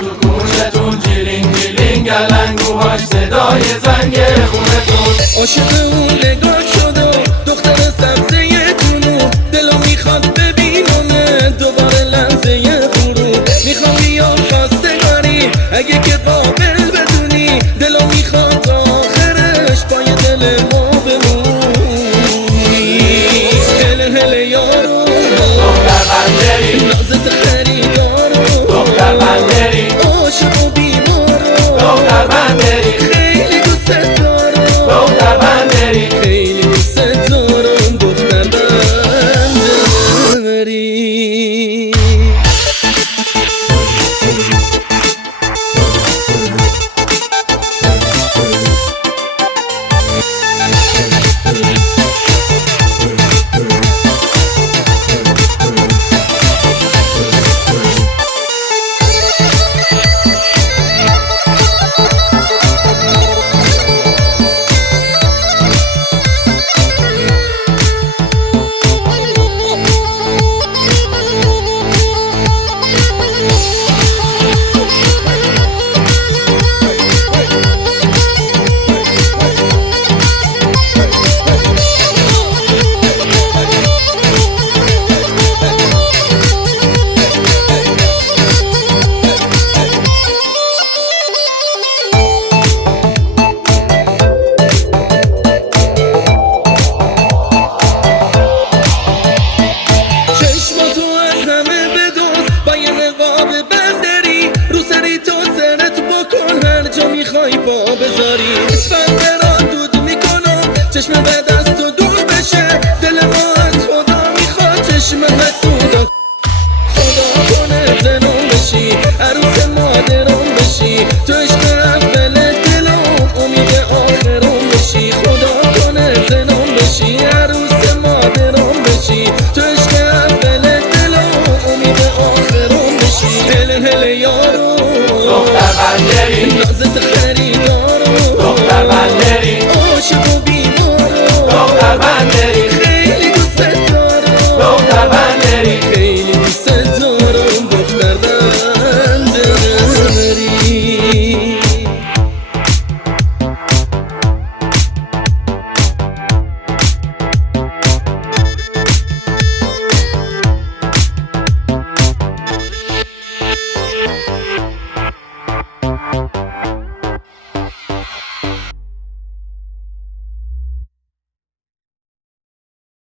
میاد تو گوشتون، جیلینگ جیلینگ گلنگوهاش صدای زنگ خونتون. عاشق اون نگاه شد و دختر سبزه تونو، دلو میخواد ببینونه دوباره لحظه غروب. میخوام بیام خواستگاری اگه که قابل بدونی، دلو میخواد آخرش پای دل ما بمونی. هله هله یارو دختر بندری، نازت خریدارو، دختر بندری، عاشق و بیمارو، دختر بندری، خیلی دوست دارم، دختر بندری. خیلی دوست دارم دختر بندری. میخوای پا بذاری اسفند را دود میکنم، چشم به دست و دور بشه. دل ما از خدا میخواد چشم حسودا، خدا کنه زنم بشی، عروس مادرم بشی. تو عشق اول دلم امید آخرم بشی، خدا کنه زنم بشی، عروس مادرم بشی. تو عشق اول دلم امید آخرم بشی. هله هله یارو دختر بندری، نازت خریدار